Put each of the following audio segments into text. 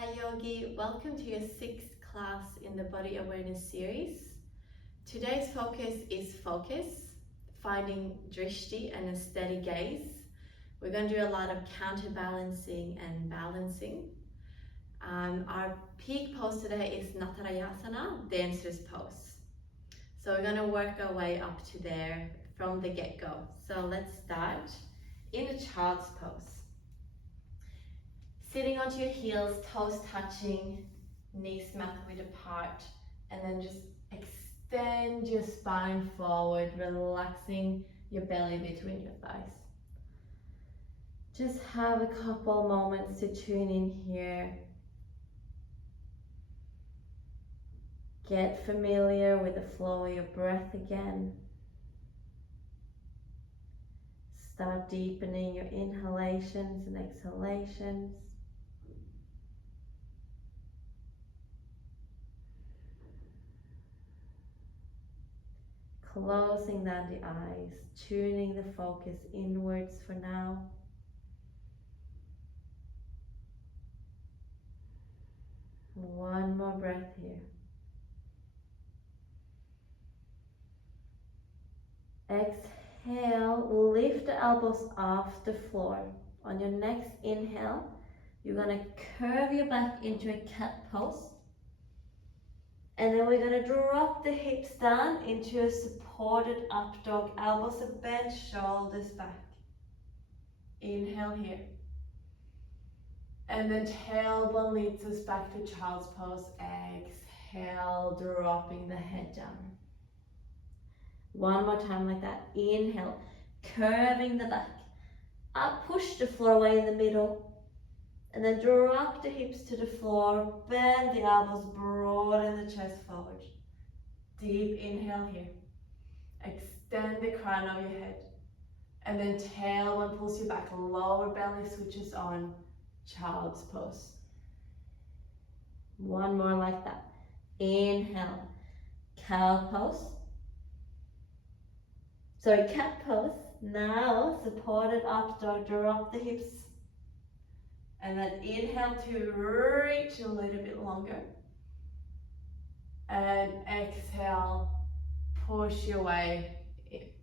Hi Yogi, welcome to your 6th class in the Body Awareness series. Today's focus is finding drishti and a steady gaze. We're going to do a lot of counterbalancing and balancing. Our peak pose today is Natarajasana, dancer's pose. So we're going to work our way up to there from the get-go. So let's start in a child's pose. Sitting onto your heels, toes touching, knees mat width apart, and then just extend your spine forward, relaxing your belly between your thighs. Just have a couple moments to tune in here. Get familiar with the flow of your breath again. Start deepening your inhalations and exhalations. Closing down the eyes, tuning the focus inwards for now. One more breath here. Exhale, lift the elbows off the floor. On your next inhale, you're going to curve your back into a cat pose. And then we're going to drop the hips down into a supported up dog, elbows are bent, shoulders back. Inhale here. And then tailbone leads us back to child's pose. Exhale, dropping the head down. One more time like that. Inhale, curving the back. Up, push the floor away in the middle. And then drop the hips to the floor, bend the elbows, broaden the chest forward. Deep inhale here. Extend the crown of your head. And then tailbone pulls you back, lower belly switches on, child's pose. One more like that. Inhale, cow pose. Sorry, cat pose. Now, supported up dog, drop the hips. And then inhale to reach a little bit longer. And exhale, push your way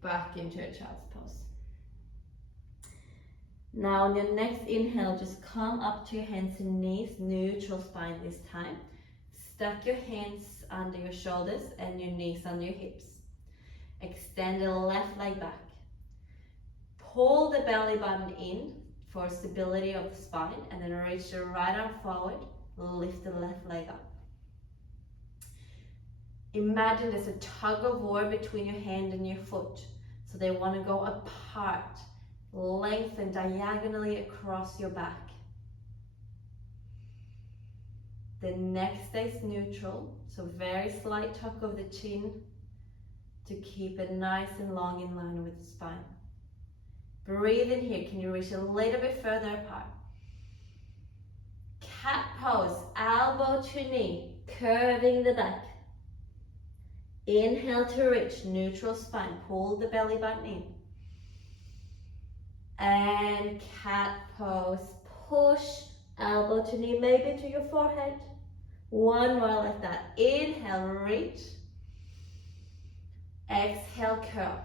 back into a child's pose. Now on your next inhale, just come up to your hands and knees, neutral spine this time. Stack your hands under your shoulders and your knees under your hips. Extend the left leg back. Pull the belly button in for stability of the spine, and then reach the right arm forward, lift the left leg up. Imagine there's a tug of war between your hand and your foot. So they want to go apart, lengthen diagonally across your back. The neck stays neutral, so very slight tuck of the chin to keep it nice and long in line with the spine. Breathe in here. Can you reach a little bit further apart? Cat pose, elbow to knee, curving the back. Inhale to reach, neutral spine, pull the belly button in. And cat pose, push, elbow to knee, maybe to your forehead. One more like that. Inhale, reach. Exhale, curl.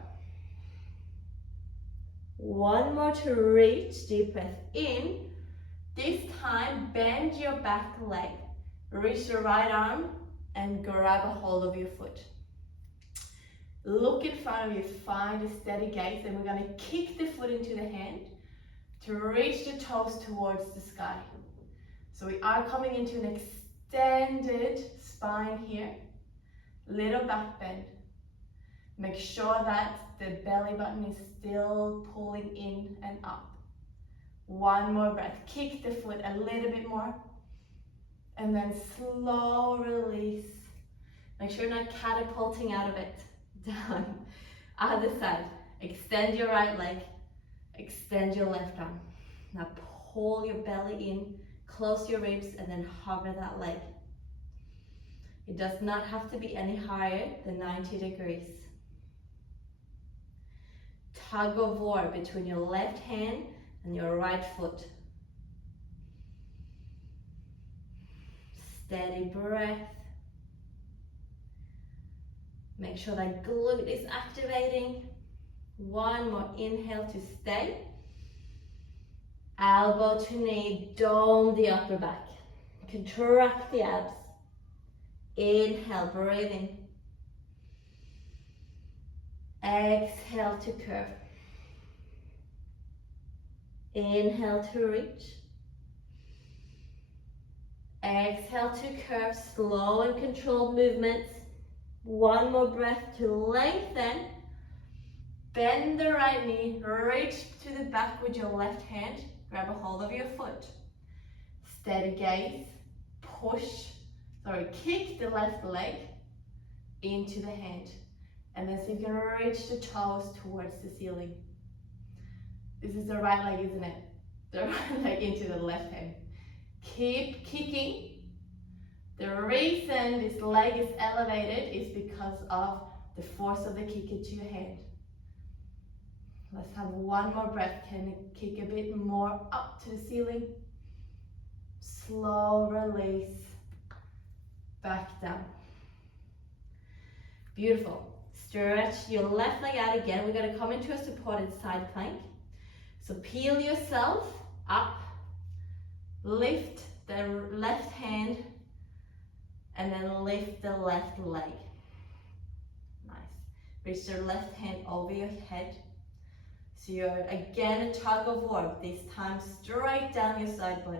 One more to reach, deep breath in. This time, bend your back leg. Reach your right arm and grab a hold of your foot. Look in front of you, find a steady gaze, and we're going to kick the foot into the hand to reach the toes towards the sky. So we are coming into an extended spine here. Little back bend. Make sure that the belly button is still pulling in and up. One more breath. Kick the foot a little bit more. And then slow release. Make sure you're not catapulting out of it. Down. Other side. Extend your right leg. Extend your left arm. Now pull your belly in. Close your ribs and then hover that leg. It does not have to be any higher than 90 degrees. Tug of war between your left hand and your right foot. Steady breath. Make sure that glute is activating. One more inhale to stay. Elbow to knee, dome the upper back. Contract the abs. Inhale, breathe in. Exhale to curve. Inhale to reach. Exhale to curve, slow and controlled movements. One more breath to lengthen. Bend the right knee, reach to the back with your left hand. Grab a hold of your foot. Steady gaze, kick the left leg into the hand. And then so you can reach the toes towards the ceiling. This is the right leg, isn't it? The right leg into the left hand. Keep kicking. The reason this leg is elevated is because of the force of the kick into your hand. Let's have one more breath. Can you kick a bit more up to the ceiling? Slow release. Back down. Beautiful. Stretch your left leg out again. We're going to come into a supported side plank. So peel yourself up. Lift the left hand. And then lift the left leg. Nice. Reach your left hand over your head. So you're again a tug of war, this time straight down your side body.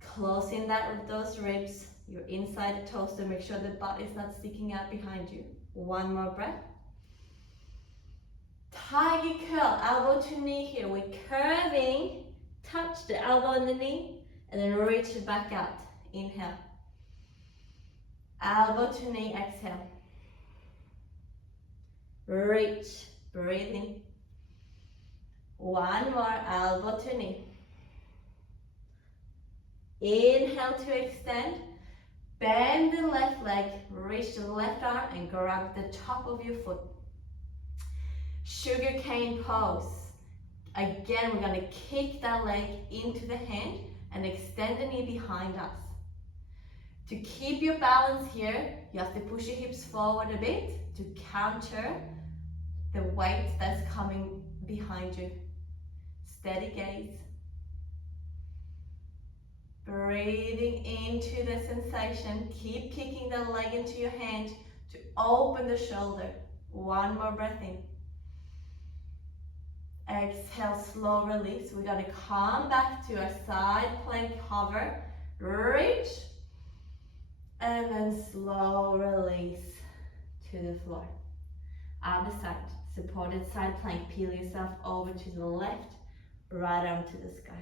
Close in those ribs, you're inside the toes, so make sure the butt is not sticking out behind you. One more breath. Tiger curl, elbow to knee here. We're curving, touch the elbow and the knee, and then reach it back out. Inhale. Elbow to knee, exhale. Reach. Breathe in. One more, elbow to knee. Inhale to extend. Bend the left leg, reach the left arm and grab the top of your foot. Sugar cane pose. Again, we're going to kick that leg into the hand and extend the knee behind us. To keep your balance here, you have to push your hips forward a bit to counter the weight that's coming behind you. Steady gaze. Breathing into the sensation. Keep kicking the leg into your hand to open the shoulder. One more breath in. Exhale, slow release. We're going to come back to a side plank hover. Reach. And then slow release to the floor. Other side. Supported side plank, peel yourself over to the left, right arm to the sky.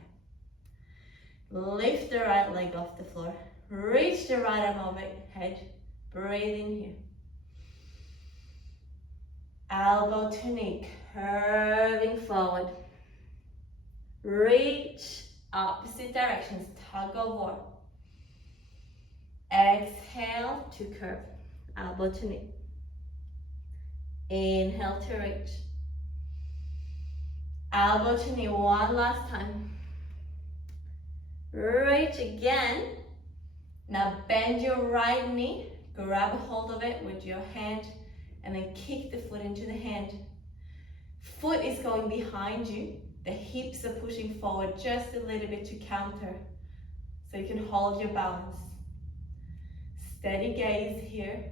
Lift the right leg off the floor. Reach the right arm overhead. Breathe in here. Elbow to knee, curving forward. Reach opposite directions, tug of war. Exhale to curve, elbow to knee. Inhale to reach. Elbow to knee, one last time. Reach again. Now bend your right knee, grab a hold of it with your hand, and then kick the foot into the hand. Foot is going behind you. The hips are pushing forward just a little bit to counter, so you can hold your balance. Steady gaze here.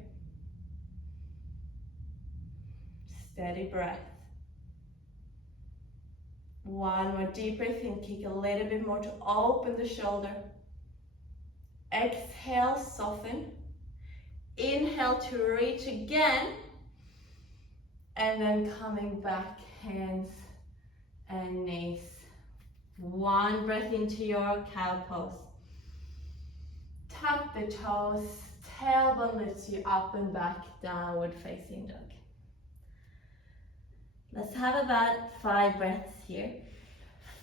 Steady breath. One more deep breath in, kick a little bit more to open the shoulder. Exhale, soften. Inhale to reach again. And then coming back, hands and knees. One breath into your cow pose. Tuck the toes, tailbone lifts you up and back, downward facing dog. Let's have about 5 breaths here.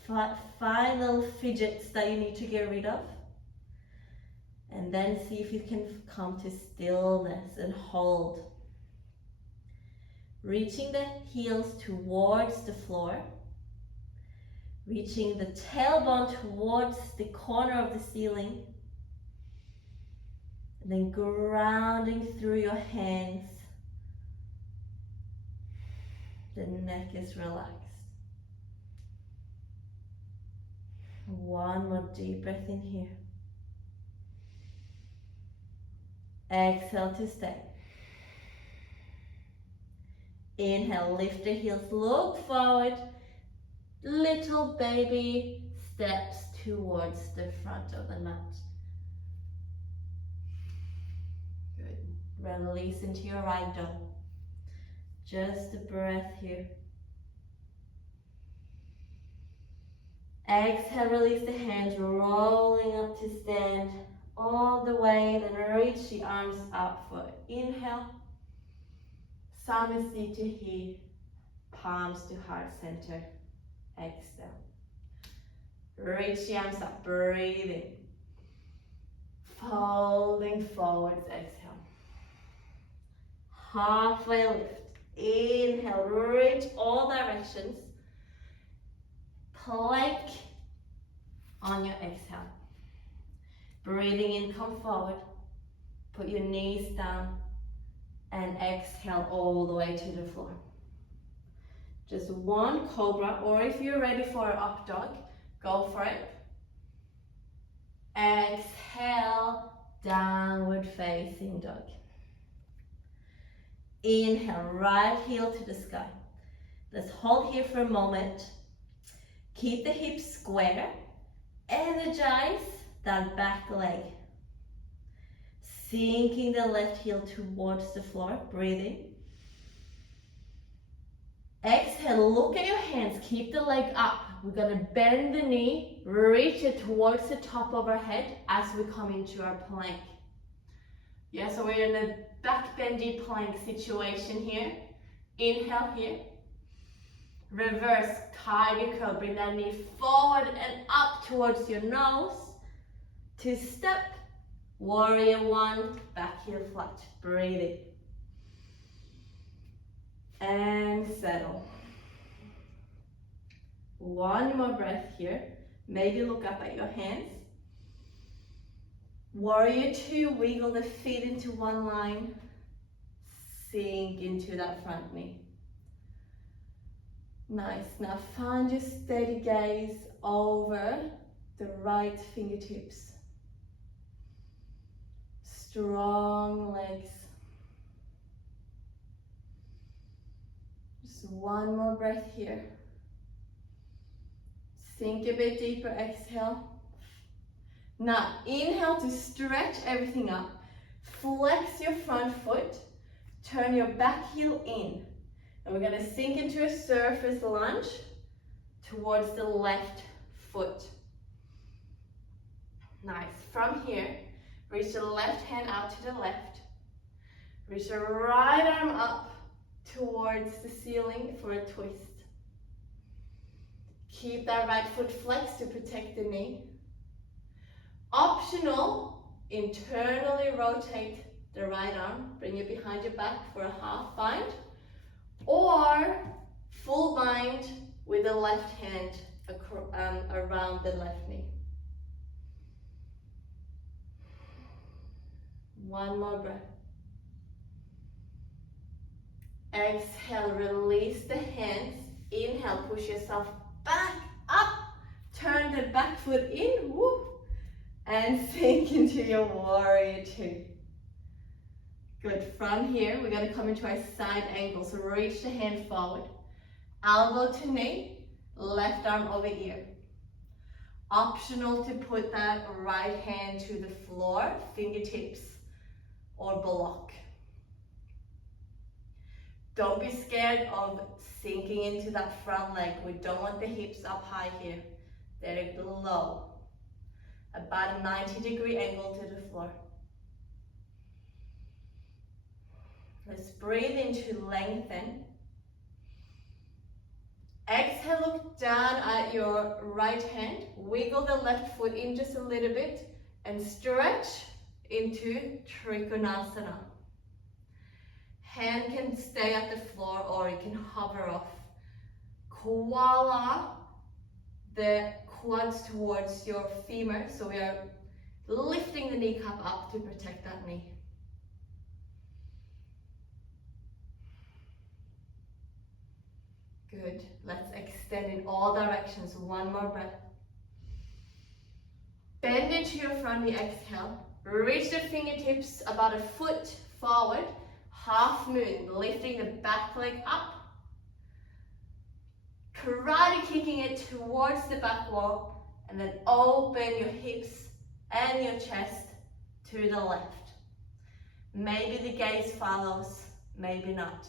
5 little fidgets that you need to get rid of. And then see if you can come to stillness and hold. Reaching the heels towards the floor. Reaching the tailbone towards the corner of the ceiling. And then grounding through your hands. The neck is relaxed. One more deep breath in here. Exhale to stay. Inhale, lift the heels, look forward. Little baby steps towards the front of the mat. Good. Release into your right dog. Just a breath here. Exhale, release the hands, rolling up to stand all the way, then reach the arms up for inhale. Samasthiti, palms to heart center. Exhale. Reach the arms up, breathing. Folding forwards, exhale. Halfway lift. Inhale, reach all directions. Plank on your exhale. Breathing in, come forward. Put your knees down and exhale all the way to the floor. Just one cobra, or if you're ready for an up dog, go for it. Exhale, downward facing dog. Inhale, right heel to the sky. Let's hold here for a moment. Keep the hips square. Energize that back leg. Sinking the left heel towards the floor, breathing. Exhale, look at your hands, keep the leg up. We're gonna bend the knee, reach it towards the top of our head as we come into our plank. Yeah, so we're in a back bendy plank situation here. Inhale here. Reverse, tiger curl, bring that knee forward and up towards your nose. To step, warrior one, back heel flat, breathing. And settle. One more breath here. Maybe look up at your hands. Warrior two, wiggle the feet into one line. Sink into that front knee. Nice. Now find your steady gaze over the right fingertips. Strong legs. Just one more breath here. Sink a bit deeper, exhale. Now inhale to stretch everything up. Flex your front foot. Turn your back heel in. And we're going to sink into a surface lunge towards the left foot. Nice. From here, reach the left hand out to the left. Reach the right arm up towards the ceiling for a twist. Keep that right foot flexed to protect the knee. Optional, internally rotate the right arm. Bring it behind your back for a half bind. Or full bind with the left hand around the left knee. One more breath. Exhale, release the hands. Inhale, push yourself back up. Turn the back foot in. Woo, and sink into your warrior two. Good. From here, we're going to come into our side angle. So reach the hand forward. Elbow to knee, left arm over ear. Optional to put that right hand to the floor, fingertips or block. Don't be scared of sinking into that front leg. We don't want the hips up high here. They're low. About a 90-degree angle to the floor. Let's breathe into lengthen. Exhale, look down at your right hand. Wiggle the left foot in just a little bit and stretch into Trikonasana. Hand can stay at the floor or it can hover off. Koala the quads towards your femur, so we are lifting the kneecap up to protect that knee. Good. Let's extend in all directions. One more breath. Bend into your front knee, exhale. Reach the fingertips about a foot forward. Half moon, lifting the back leg up. Karate kicking it towards the back wall, and then open your hips and your chest to the left. Maybe the gaze follows, maybe not.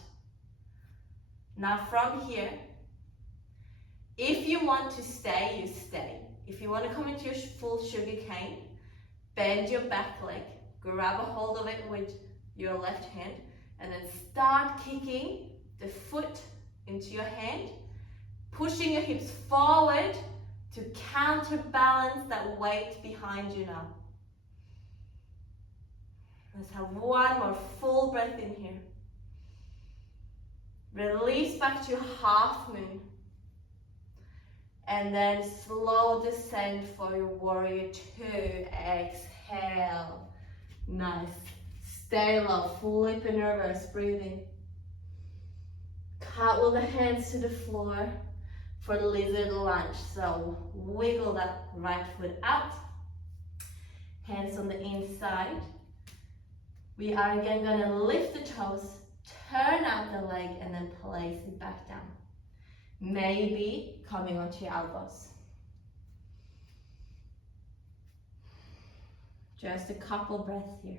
Now from here, if you want to stay, you stay. If you want to come into your full sugar cane, bend your back leg, grab a hold of it with your left hand, and then start kicking the foot into your hand, pushing your hips forward to counterbalance that weight behind you now. Let's have one more full breath in here. Release back to half moon. And then slow descend for your warrior two. Exhale. Nice. Stay low. Flip in reverse. Breathe in. Cartwheel the hands to the floor for lizard lunge. So wiggle that right foot out. Hands on the inside. We are again going to lift the toes, turn out the leg, and then place it back down. Maybe coming onto your elbows. Just a couple breaths here.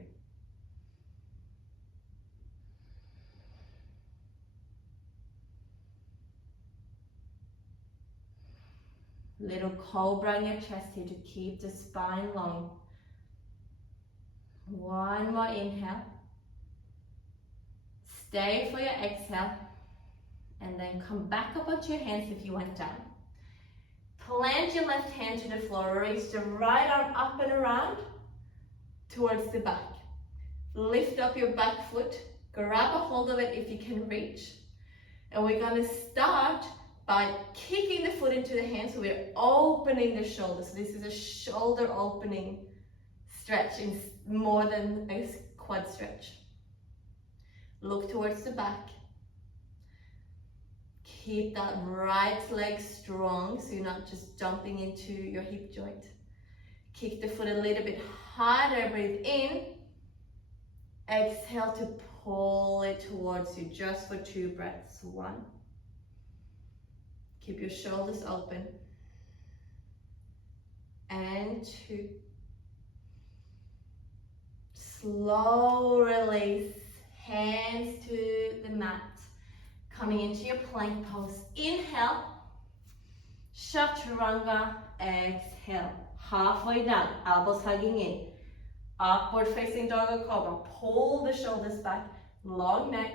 Little cobra in your chest here to keep the spine long. One more inhale. Stay for your exhale. And then come back up onto your hands if you went down. Plant your left hand to the floor. Reach the right arm up and around towards the back. Lift up your back foot. Grab a hold of it if you can reach. And we're going to start by kicking the foot into the hand. So we're opening the shoulders. So this is a shoulder opening stretch, in more than a quad stretch. Look towards the back. Keep that right leg strong so you're not just jumping into your hip joint. Kick the foot a little bit harder. Breathe in. Exhale to pull it towards you just for 2 breaths. 1. Keep your shoulders open. And 2. Slow release. Hands to the mat. Coming into your plank pose. Inhale. Chaturanga. Exhale. Halfway down. Elbows hugging in. Upward facing dog or cobra. Pull the shoulders back. Long neck.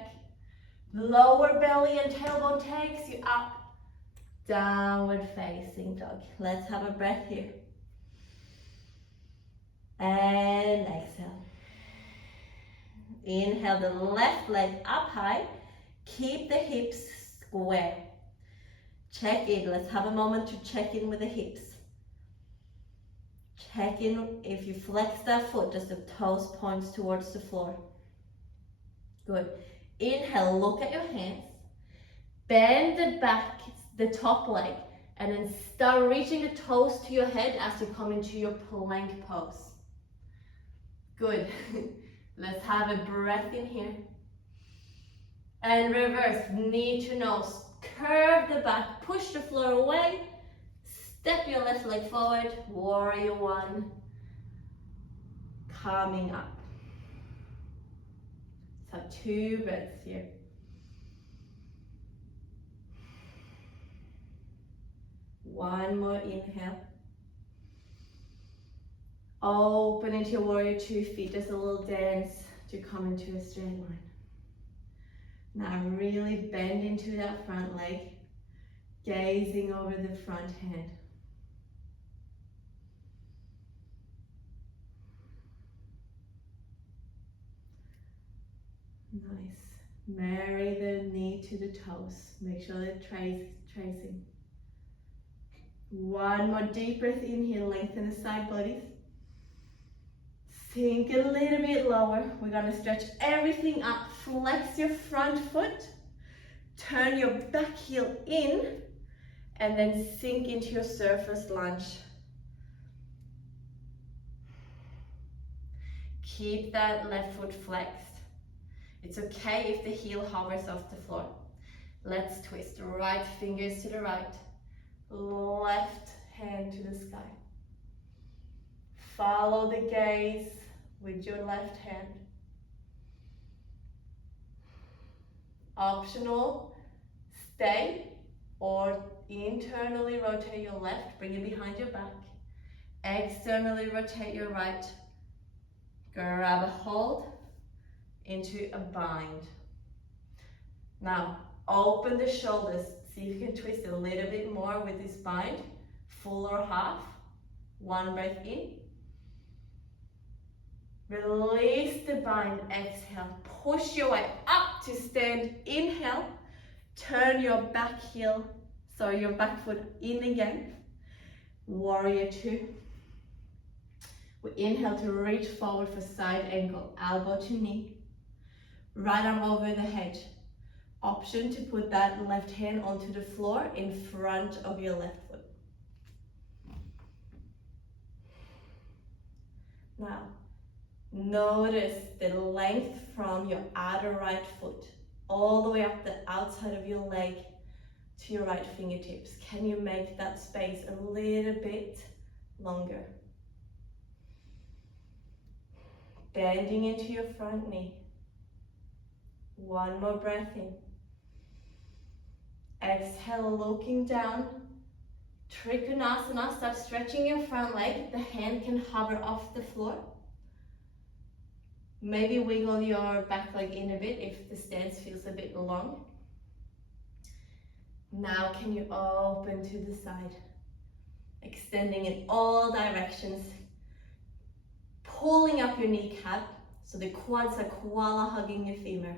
Lower belly and tailbone takes you up. Downward facing dog. Let's have a breath here. And exhale. Inhale the left leg up high. Keep the hips square. Check in. Let's have a moment to check in with the hips. Check in. If you flex that foot, just the toes points towards the floor. Good. Inhale, look at your hands. Bend the back, the top leg, and then start reaching the toes to your head as you come into your plank pose. Good. Let's have a breath in here. And reverse, knee to nose. Curve the back, push the floor away. Step your left leg forward. Warrior 1. Coming up. So 2 breaths here. One more inhale. Open into your warrior 2 feet. Just a little dance to come into a straight line. Now really bend into that front leg, gazing over the front hand. Nice. Marry the knee to the toes. Make sure they're tracing. One more deep breath in here. Lengthen the side bodies. Sink a little bit lower. We're gonna stretch everything up. Flex your front foot. Turn your back heel in and then sink into your surface lunge. Keep that left foot flexed. It's okay if the heel hovers off the floor. Let's twist. Right fingers to the right. Left hand to the sky. Follow the gaze with your left hand. Optional, stay or internally rotate your left, bring it behind your back. Externally rotate your right. Grab a hold into a bind. Now, open the shoulders. See if you can twist a little bit more with this bind. Full or half. One breath in. Release the bind, exhale. Push your way up to stand. Inhale. Turn your back foot in again. Warrior two. We inhale to reach forward for side angle, elbow to knee. Right arm over the head. Option to put that left hand onto the floor in front of your left foot. Now, notice the length from your outer right foot all the way up the outside of your leg to your right fingertips. Can you make that space a little bit longer? Bending into your front knee. One more breath in. Exhale, looking down. Trikonasana, start stretching your front leg. The hand can hover off the floor. Maybe wiggle your back leg in a bit if the stance feels a bit long. Now can you open to the side? Extending in all directions. Pulling up your kneecap so the quads are koala hugging your femur.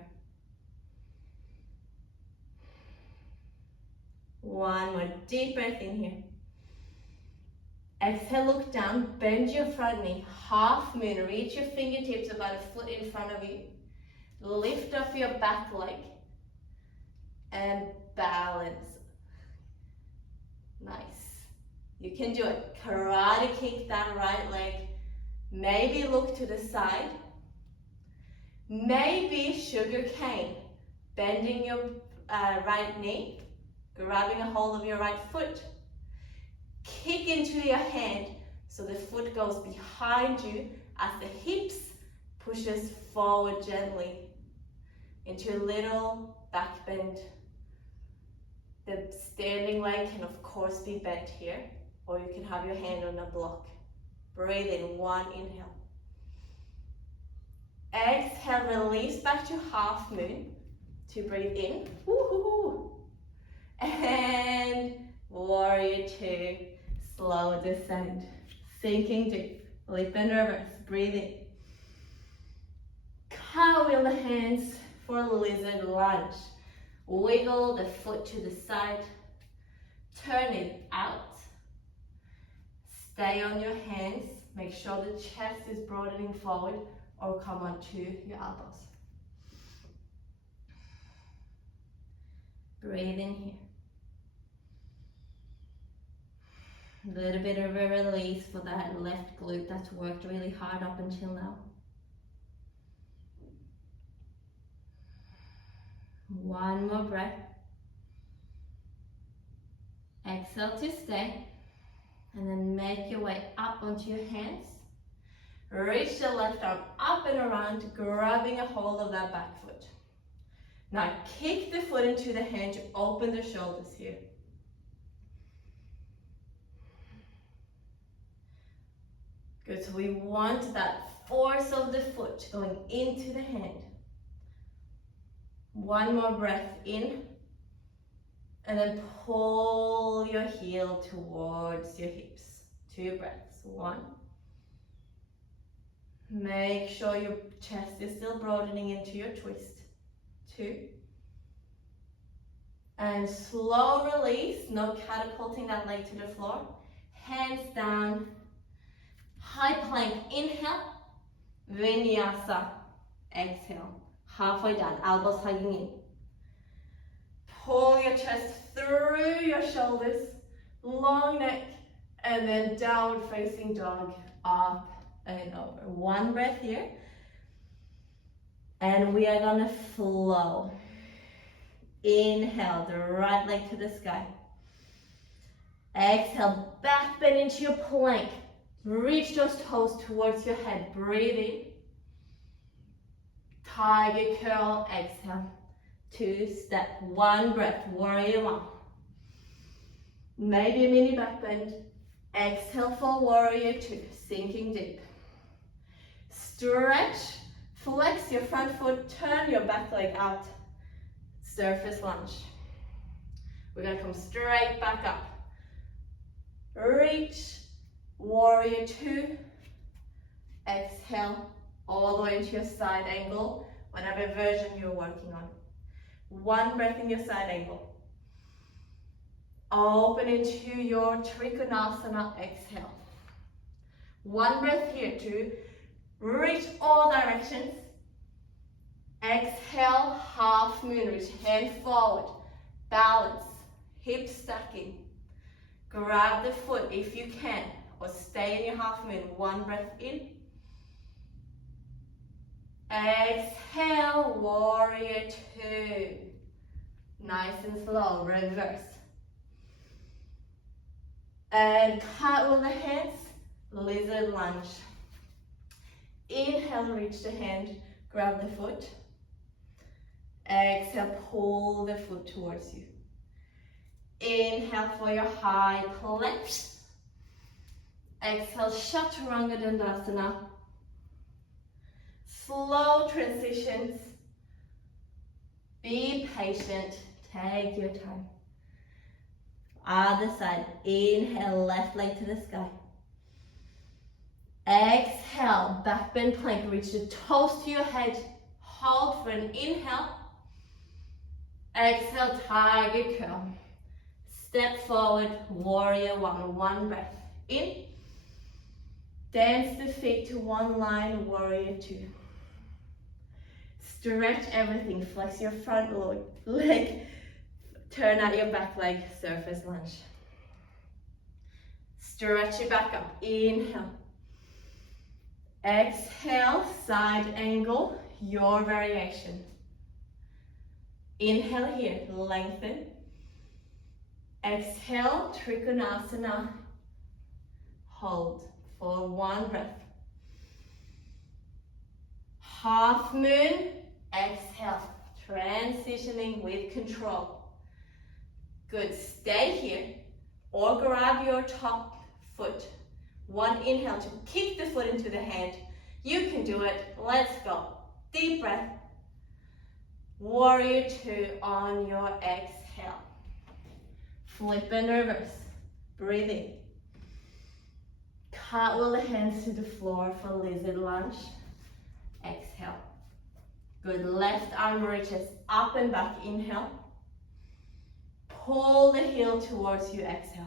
One more deep breath in here. Exhale, look down, bend your front knee, half moon, reach your fingertips about a foot in front of you. Lift off your back leg and balance. Nice. You can do it. Karate kick that right leg. Maybe look to the side. Maybe sugar cane. Bending your right knee, grabbing a hold of your right foot. Kick into your hand so the foot goes behind you as the hips pushes forward gently into a little back bend. The standing leg can of course be bent here, or you can have your hand on a block. Breathe in, one inhale. Exhale, release back to half moon. To breathe in. Woo-hoo-hoo. And warrior two. Slow descent. Sinking deep. Lip and reverse. Breathe in. Cartwheel the hands for lizard lunge. Wiggle the foot to the side. Turn it out. Stay on your hands. Make sure the chest is broadening forward or come onto your elbows. Breathe in here. A little bit of a release for that left glute that's worked really hard up until now. One more breath. Exhale to stay. And then make your way up onto your hands. Reach the left arm up and around, grabbing a hold of that back foot. Now kick the foot into the hand to open the shoulders here. Good, so we want that force of the foot going into the hand. One more breath in. And then pull your heel towards your hips. 2 breaths. 1. Make sure your chest is still broadening into your twist. 2. And slow release, no catapulting that leg to the floor. Hands down. High plank, inhale. Vinyasa. Exhale. Halfway down, elbows hugging in. Pull your chest through your shoulders, long neck, and then downward facing dog, up and over. One breath here. And we are gonna flow. Inhale, the right leg to the sky. Exhale, back bend into your plank. Reach those toes towards your head. Breathe in. Tiger curl, exhale. 2 step, 1 breath, warrior 1. Maybe a mini back bend. Exhale for warrior 2, sinking deep. Stretch, flex your front foot, turn your back leg out. Surface lunge. We're gonna come straight back up. Reach, warrior 2. Exhale, all the way into your side angle, whatever version you're working on. 1 breath in your side angle. Open into your Trikonasana, exhale. 1 breath here to reach all directions. Exhale, half moon, reach hand forward, balance, hips stacking. Grab the foot if you can, or stay in your half moon. 1 breath in. Exhale, warrior 2. Nice and slow, reverse. And cartwheel the hands, lizard lunge. Inhale, reach the hand, grab the foot. Exhale, pull the foot towards you. Inhale for your high plank. Exhale, Chaturanga Dandasana. Slow transitions. Be patient. Take your time. Other side. Inhale, left leg to the sky. Exhale, back bend plank. Reach the toes to your head. Hold for an inhale. Exhale, tiger curl. Step forward, warrior 1. 1 breath. In. Dance the feet to one line, warrior 2. Stretch everything. Flex your front leg. Turn out your back leg, surface lunge. Stretch your back up. Inhale. Exhale, side angle, your variation. Inhale here, lengthen. Exhale, Trikonasana. Hold for 1 breath. Half moon, exhale. Transitioning with control. Good, stay here or grab your top foot. 1 inhale to kick the foot into the hand. You can do it, let's go. Deep breath. Warrior 2 on your exhale. Flip and reverse. Breathe in. Cartwheel the hands to the floor for lizard lunge. Exhale. Good, left arm reaches up and back, inhale. Pull the heel towards you, exhale.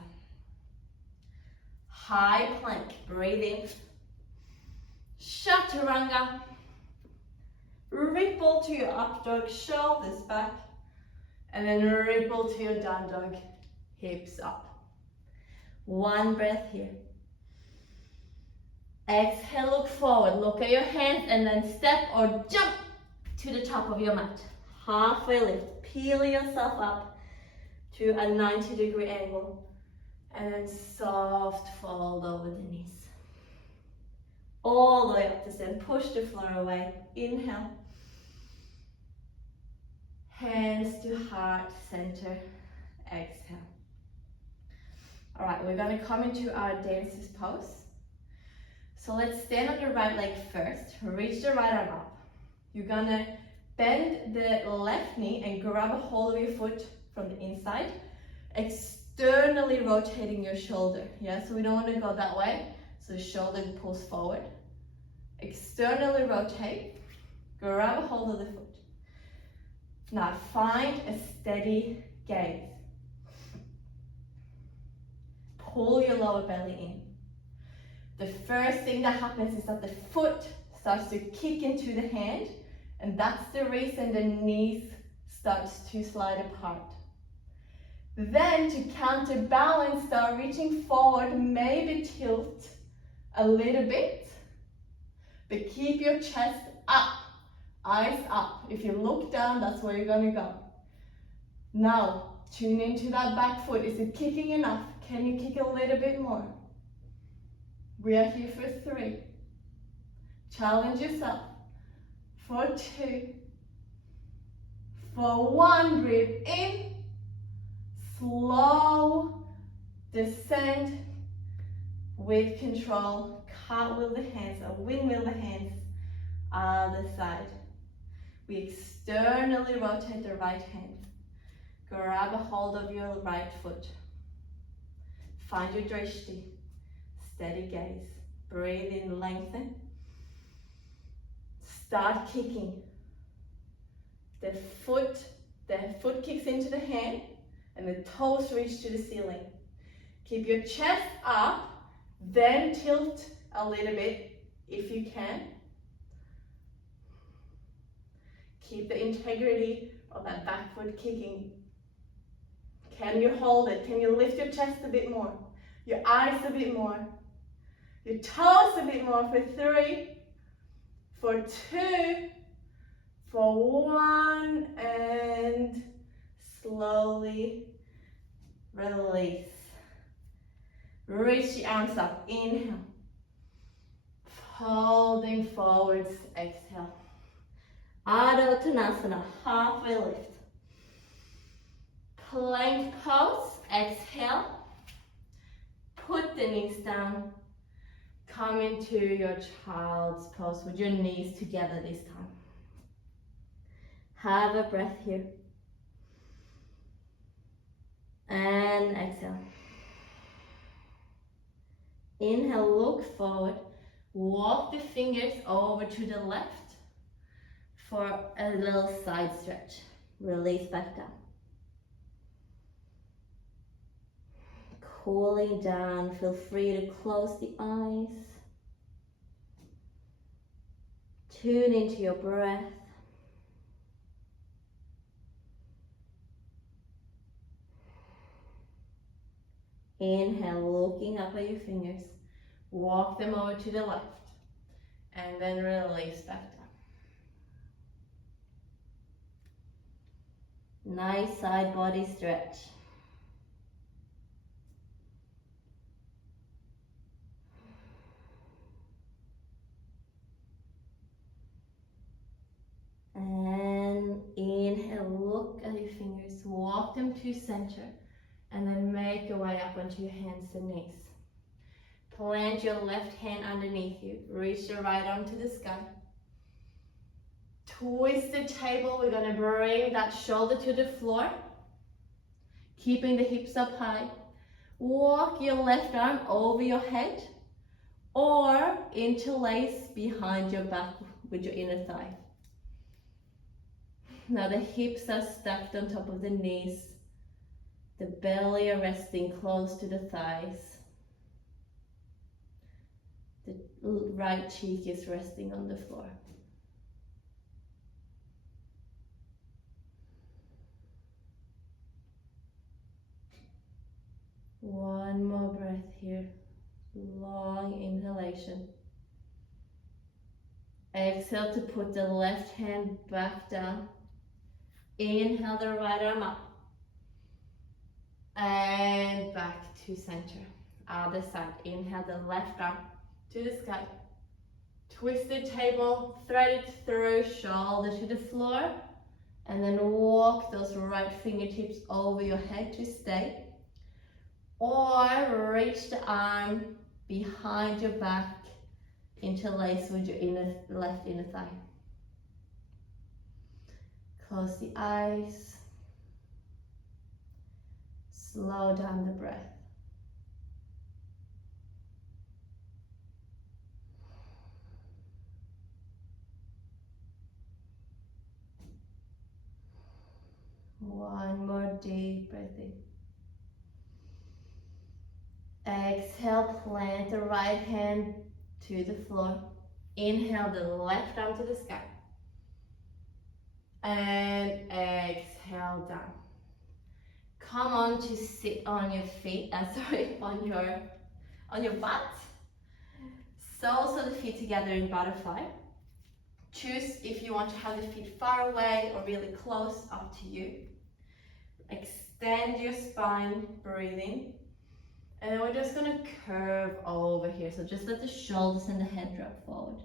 High plank, breathe in. Chaturanga. Ripple to your up dog, shoulders back. And then ripple to your down dog, hips up. 1 breath here. Exhale, look forward, look at your hands and then step or jump to the top of your mat. Halfway lift, peel yourself up to a 90-degree angle. And then soft fold over the knees. All the way up to stand. Push the floor away. Inhale. Hands to heart center. Exhale. All right, we're going to come into our dancer's pose. So let's stand on your right leg first. Reach the right arm up. You're going to bend the left knee and grab a hold of your foot from the inside. Externally rotating your shoulder. Yeah, so we don't want to go that way. So the shoulder pulls forward. Externally rotate. Grab a hold of the foot. Now find a steady gaze. Pull your lower belly in. The first thing that happens is that the foot starts to kick into the hand, and that's the reason the knees starts to slide apart. Then to counterbalance, start reaching forward, maybe tilt a little bit, but keep your chest up, eyes up. If you look down, that's where you're gonna go. Now, tune into that back foot. Is it kicking enough? Can you kick a little bit more? We are here for 3. Challenge yourself. For 2. For 1, breathe in. Slow descend with control. Cartwheel the hands or windmill the hands other side. We externally rotate the right hand. Grab a hold of your right foot. Find your drishti. Steady gaze. Breathe in, lengthen. Start kicking. The foot kicks into the hand and the toes reach to the ceiling. Keep your chest up, then tilt a little bit if you can. Keep the integrity of that back foot kicking. Can you hold it? Can you lift your chest a bit more? Your eyes a bit more? Your toes a bit more for 3, for 2, for 1, and slowly release. Reach the arms up, inhale. Holding forwards, exhale. Adho Uttanasana, halfway lift. Plank pose, exhale. Put the knees down. Come into your child's pose with your knees together this time. Have a breath here. And exhale. Inhale, look forward. Walk the fingers over to the left for a little side stretch. Release back down. Cooling down, feel free to close the eyes. Tune into your breath. Inhale, looking up at your fingers. Walk them over to the left. And then release back down. Nice side body stretch. And inhale, look at your fingers. Walk them to center. And then make your way up onto your hands and knees. Plant your left hand underneath you. Reach your right arm to the sky. Twist the table. We're going to bring that shoulder to the floor. Keeping the hips up high. Walk your left arm over your head. Or interlace behind your back with your inner thigh. Now the hips are stacked on top of the knees. The belly are resting close to the thighs. The right cheek is resting on the floor. One more breath here. Long inhalation. Exhale to put the left hand back down. Inhale the right arm up. And back to center. Other side. Inhale the left arm to the sky. Twist the table, thread it through, shoulder to the floor. And then walk those right fingertips over your head to stay. Or reach the arm behind your back, interlace with your left inner thigh. Close the eyes. Slow down the breath. One more deep breath in. Exhale, plant the right hand to the floor. Inhale the left arm to the sky. And exhale down. Come on to sit on your feet, on your butt. Soles of the feet together in butterfly. Choose if you want to have the feet far away or really close, up to you. Extend your spine, breathing. And then we're just gonna curve over here. So just let the shoulders and the head drop forward.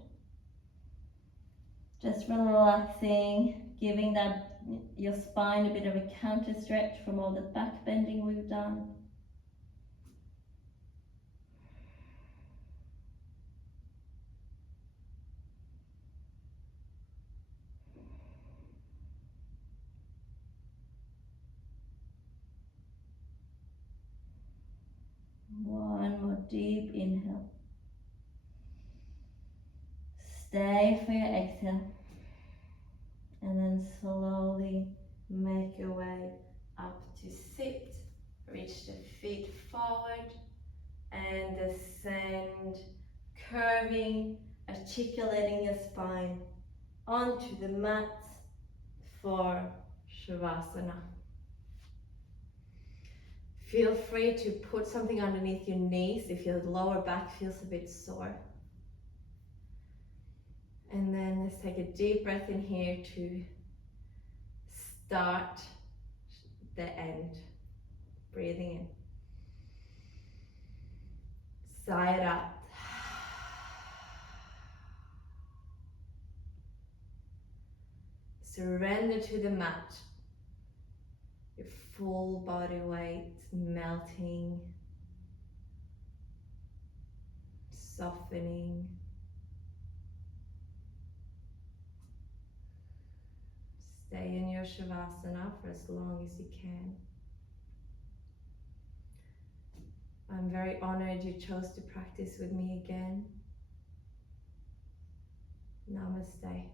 Just relaxing, giving your spine a bit of a counter stretch from all the back bending we've done. One more deep inhale. Stay for your exhale. And then slowly make your way up to sit. Reach the feet forward and descend, curving, articulating your spine onto the mat for Shavasana. Feel free to put something underneath your knees if your lower back feels a bit sore. And then let's take a deep breath in here to start the end. Breathing in. Sigh it out. Surrender to the mat. Your full body weight melting, softening. Stay in your Shavasana for as long as you can. I'm very honored you chose to practice with me again. Namaste.